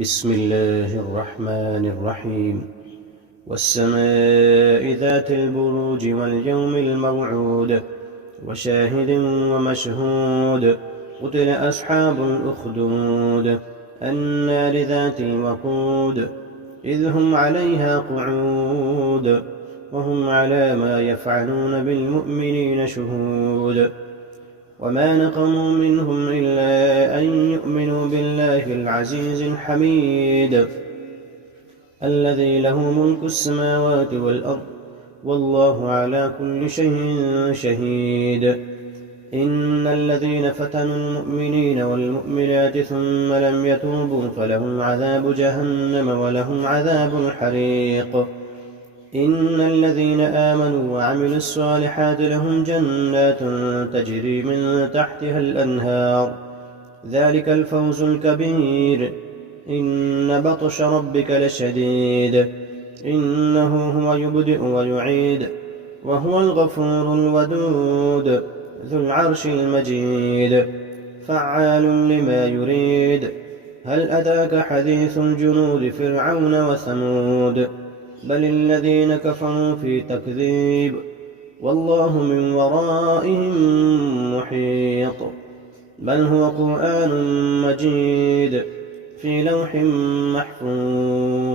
بسم الله الرحمن الرحيم والسماء ذات البروج واليوم الموعود وشاهد ومشهود قتل أصحاب الأخدود النار ذات الوقود إذ هم عليها قعود وهم على ما يفعلون بالمؤمنين شهود وما نقموا منهم إلا أن يؤمنوا بالله العزيز الحميد الذي له ملك السماوات والأرض والله على كل شيء شهيد إن الذين فتنوا المؤمنين والمؤمنات ثم لم يتوبوا فلهم عذاب جهنم ولهم عذاب الحريق إن الذين آمنوا وعملوا الصالحات لهم جنات تجري من تحتها الأنهار ذلك الفوز الكبير إن بطش ربك لشديد إنه هو يبدئ ويعيد وهو الغفور الودود ذو العرش المجيد فعال لما يريد هل أتاك حديث الجنود فرعون وثمود بل الذين كفروا في تكذيب والله من ورائهم محيط بل هو قرآن مجيد في لوح محفوظ